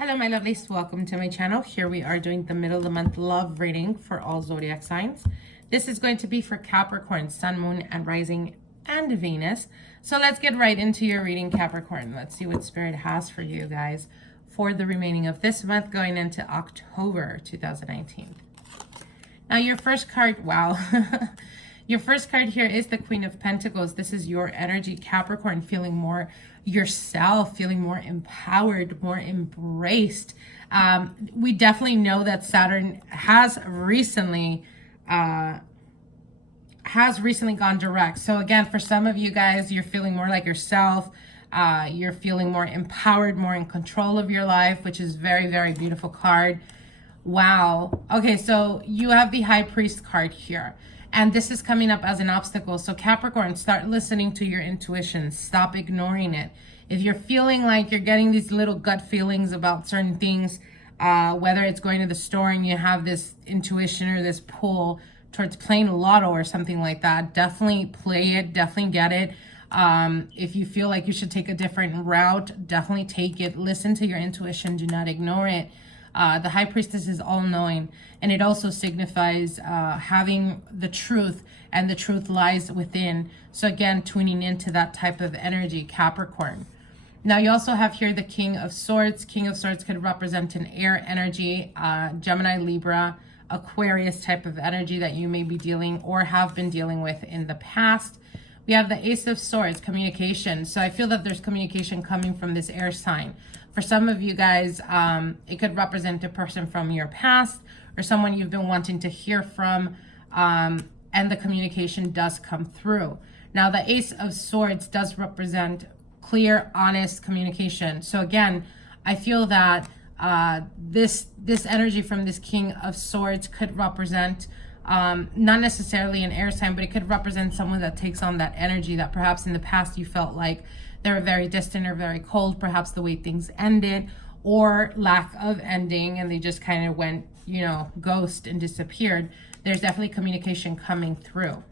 Hello my lovelies, welcome to my channel. Here we are doing the middle of the month love reading for all zodiac signs. This is going to be for Capricorn, Sun, Moon, and Rising, and Venus. So let's get right into your reading, Capricorn. Let's see what Spirit has for you guys for the remaining of this month going into October 2019. Now your first card, wow. Your first card here is the Queen of Pentacles. This is your energy, Capricorn, feeling more yourself, feeling more empowered, more embraced. We definitely know that Saturn has recently gone direct. So again, for some of you guys, you're feeling more like yourself. You're feeling more empowered, more in control of your life, which is very, very beautiful card. Wow. Okay, so you have the High Priest card here. And this is coming up as an obstacle. So Capricorn, start listening to your intuition. Stop ignoring it. If you're feeling like you're getting these little gut feelings about certain things, whether it's going to the store and you have this intuition or this pull towards playing lotto or something like that, definitely play it, definitely get it. If you feel like you should take a different route, definitely take it. Listen to your intuition, do not ignore it. The High Priestess is all-knowing, and it also signifies having the truth, and the truth lies within. So again, tuning into that type of energy, Capricorn. Now you also have here the King of Swords. King of Swords could represent an air energy, Gemini, Libra, Aquarius type of energy that you may be dealing or have been dealing with in the past. We have the Ace of Swords, communication. So I feel that there's communication coming from this air sign. For some of you guys, it could represent a person from your past or someone you've been wanting to hear from, and the communication does come through. Now, the Ace of Swords does represent clear, honest communication. So again, I feel that this energy from this King of Swords could represent not necessarily an air sign, but it could represent someone that takes on that energy that perhaps in the past you felt like they were very distant or very cold, perhaps the way things ended or lack of ending, and they just kind of went, you know, ghost and disappeared. There's definitely communication coming through.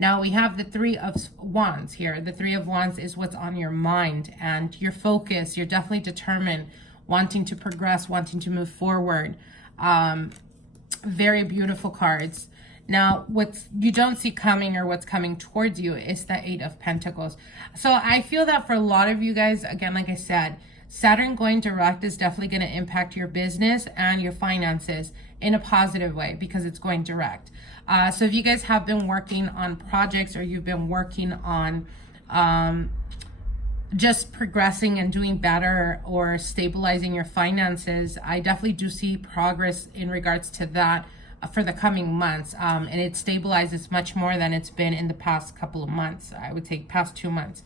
Now we have the Three of Wands here. The Three of Wands is what's on your mind and your focus. You're definitely determined, wanting to progress, wanting to move forward. Very beautiful cards. Now, what you don't see coming or what's coming towards you is the Eight of Pentacles. So I feel that for a lot of you guys, again, like I said, Saturn going direct is definitely going to impact your business and your finances in a positive way because it's going direct. So if you guys have been working on projects or you've been working on just progressing and doing better or stabilizing your finances, I definitely do see progress in regards to that for the coming months, and it stabilizes much more than it's been in the past couple of months. I would say past 2 months.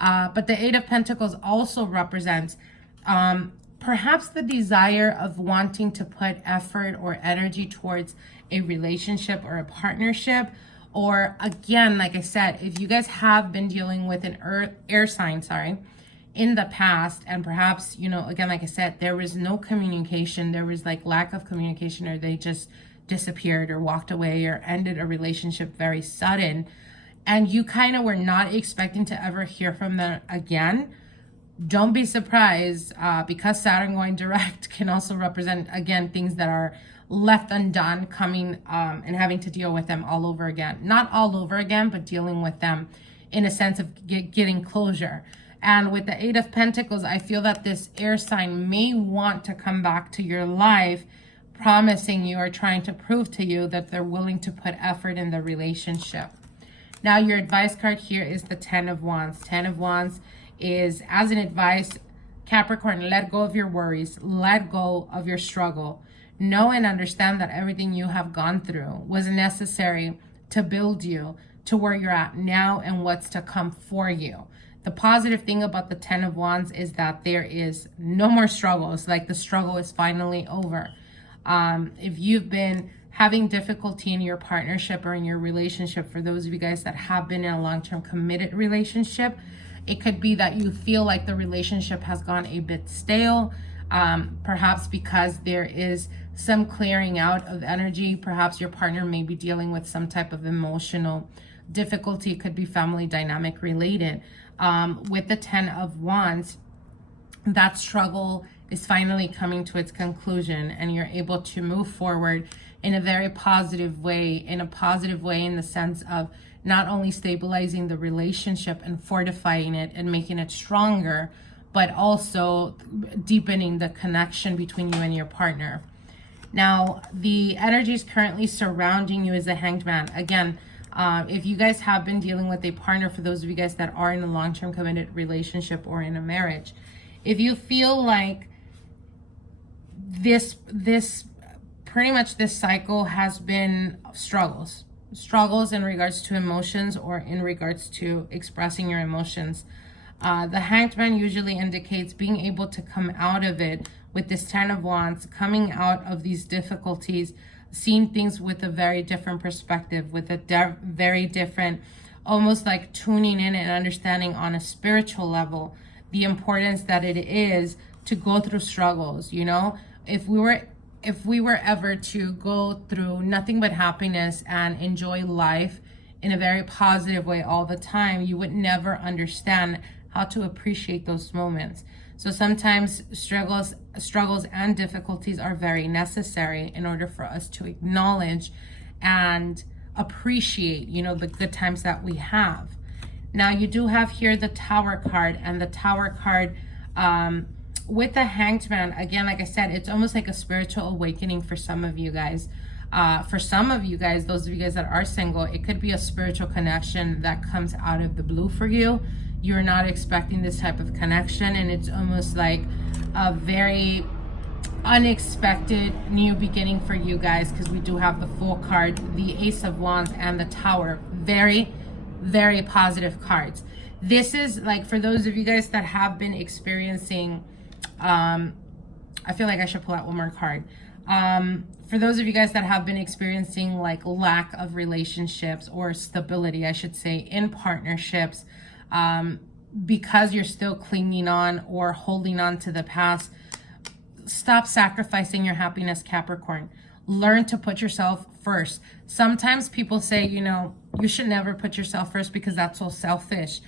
But the Eight of Pentacles also represents perhaps the desire of wanting to put effort or energy towards a relationship or a partnership. Or again, like I said, if you guys have been dealing with an air sign, in the past, and perhaps, you know, again, like I said, there was no communication, there was like lack of communication, or they just disappeared or walked away or ended a relationship very sudden, and you kind of were not expecting to ever hear from them again, don't be surprised, because Saturn going direct can also represent, again, things that are left undone, coming and having to deal with them all over again. Not all over again, but dealing with them in a sense of getting closure. And with the Eight of Pentacles, I feel that this air sign may want to come back to your life, promising you or trying to prove to you that they're willing to put effort in the relationship. Now, your advice card here is the Ten of Wands. Ten of Wands is, as an advice, Capricorn, let go of your worries. Let go of your struggle. Know and understand that everything you have gone through was necessary to build you to where you're at now and what's to come for you. The positive thing about the Ten of Wands is that there is no more struggles. Like the struggle is finally over. If you've been having difficulty in your partnership or in your relationship, for those of you guys that have been in a long-term committed relationship, it could be that you feel like the relationship has gone a bit stale, perhaps because there is some clearing out of energy. Perhaps your partner may be dealing with some type of emotional difficulty. It could be family dynamic related. With the Ten of Wands, that struggle is finally coming to its conclusion, and you're able to move forward in a very positive way, in the sense of not only stabilizing the relationship and fortifying it and making it stronger, but also deepening the connection between you and your partner. Now, the energies currently surrounding you is the Hanged Man. Again, if you guys have been dealing with a partner, for those of you guys that are in a long-term committed relationship or in a marriage, if you feel like this pretty much this cycle has been struggles in regards to emotions or in regards to expressing your emotions, the Hanged Man usually indicates being able to come out of it with this Ten of Wands, coming out of these difficulties, seeing things with a very different perspective, with a very different, almost like tuning in and understanding on a spiritual level the importance that it is to go through struggles. You know, if we were ever to go through nothing but happiness and enjoy life in a very positive way all the time, you would never understand how to appreciate those moments. So sometimes struggles and difficulties are very necessary in order for us to acknowledge and appreciate, you know, the good times that we have. Now, you do have here the Tower card, and the Tower card with the Hanged Man, again, like I said, it's almost like a spiritual awakening for some of you guys. For some of you guys, those of you guys that are single, it could be a spiritual connection that comes out of the blue for you. You're not expecting this type of connection, and it's almost like a very unexpected new beginning for you guys, because we do have the Fool card, the Ace of Wands, and the Tower. Very, very positive cards. This is like, for those of you guys that have been experiencing, I feel like I should pull out one more card. For those of you guys that have been experiencing like lack of relationships or stability, I should say, in partnerships, because you're still clinging on or holding on to the past, stop sacrificing your happiness, Capricorn. Learn to put yourself first. Sometimes people say, you know, you should never put yourself first because that's so selfish.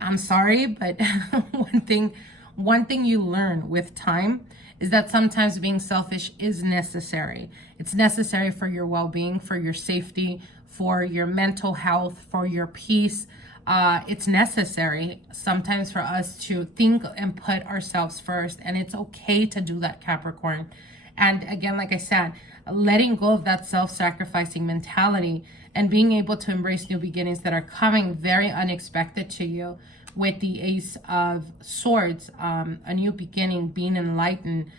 I'm sorry, but one thing you learn with time is that sometimes being selfish is necessary. It's necessary for your well-being, for your safety, for your mental health, for your peace. It's necessary sometimes for us to think and put ourselves first, and it's okay to do that, Capricorn. And again, like I said, letting go of that self-sacrificing mentality and being able to embrace new beginnings that are coming very unexpected to you with the Ace of Swords, a new beginning, being enlightened,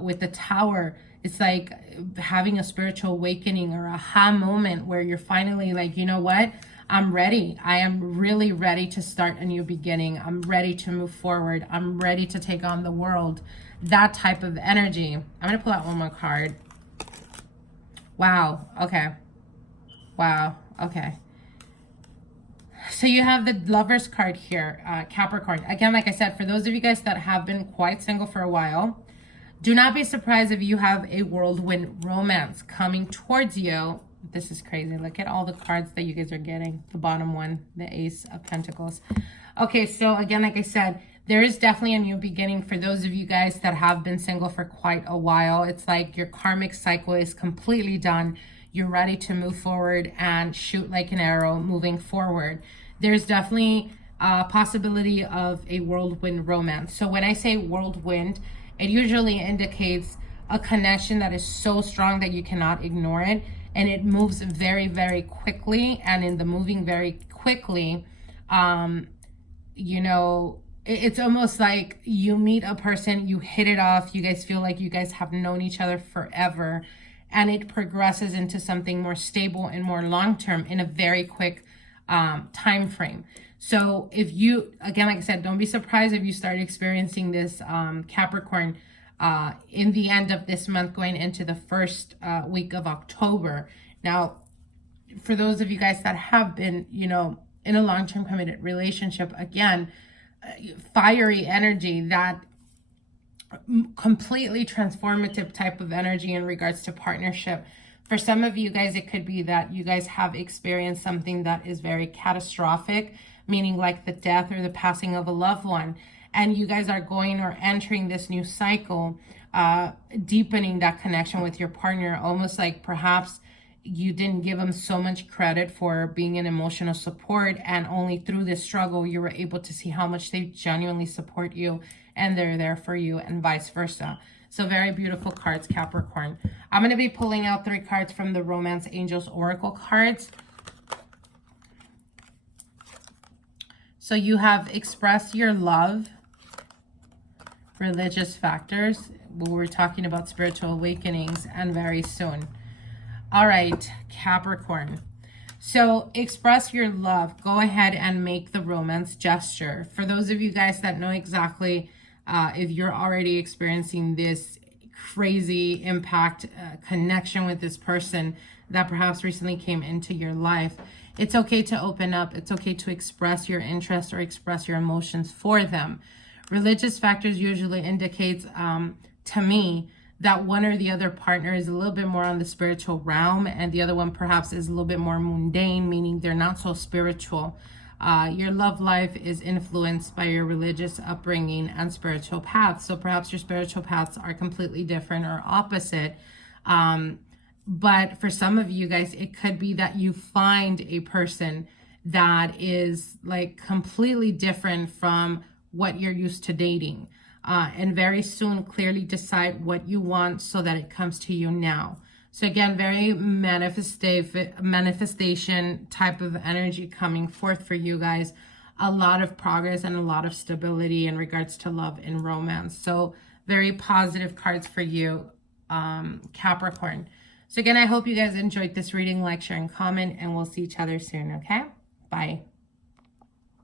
with the Tower. It's like having a spiritual awakening or aha moment where you're finally like, you know what? I'm ready. I am really ready to start a new beginning. I'm ready to move forward. I'm ready to take on the world. That type of energy. I'm going to pull out one more card. Wow. Okay. Wow. Okay. So you have the Lovers card here, Capricorn. Again, like I said, for those of you guys that have been quite single for a while, do not be surprised if you have a whirlwind romance coming towards you. This is crazy. Look at all the cards that you guys are getting. The bottom one, the Ace of Pentacles. Okay, so again, like I said, there is definitely a new beginning for those of you guys that have been single for quite a while. It's like your karmic cycle is completely done. You're ready to move forward and shoot like an arrow moving forward. There's definitely a possibility of a whirlwind romance. So when I say whirlwind, it usually indicates a connection that is so strong that you cannot ignore it. And it moves very, very quickly. And in the moving very quickly, you know, it's almost like you meet a person, you hit it off, you guys feel like you guys have known each other forever, and it progresses into something more stable and more long-term in a very quick time frame. So if you, again, like I said, don't be surprised if you start experiencing this, Capricorn, in the end of this month, going into the first week of October. Now, for those of you guys that have been, you know, in a long-term committed relationship, again, fiery energy, that completely transformative type of energy in regards to partnership. For some of you guys, it could be that you guys have experienced something that is very catastrophic, meaning like the death or the passing of a loved one. and you guys are going or entering this new cycle, deepening that connection with your partner, almost like perhaps you didn't give them so much credit for being an emotional support, and only through this struggle you were able to see how much they genuinely support you and they're there for you, and vice versa. So very beautiful cards, Capricorn. I'm going to be pulling out 3 cards from the Romance Angels Oracle cards. So you have expressed your love, religious factors. We're talking about spiritual awakenings, and very soon. All right, Capricorn. So express your love. Go ahead and make the romance gesture. For those of you guys that know exactly if you're already experiencing this crazy impact, connection with this person that perhaps recently came into your life, it's okay to open up. It's okay to express your interest or express your emotions for them. Religious factors usually indicates to me that one or the other partner is a little bit more on the spiritual realm, and the other one perhaps is a little bit more mundane, meaning they're not so spiritual. Your love life is influenced by your religious upbringing and spiritual paths. So perhaps your spiritual paths are completely different or opposite. But for some of you guys, it could be that you find a person that is like completely different from what you're used to dating. And very soon clearly decide what you want so that it comes to you now. So again, very manifestation type of energy coming forth for you guys. A lot of progress and a lot of stability in regards to love and romance. So very positive cards for you, Capricorn. So again, I hope you guys enjoyed this reading. Like, share, and comment, and we'll see each other soon, okay? Bye.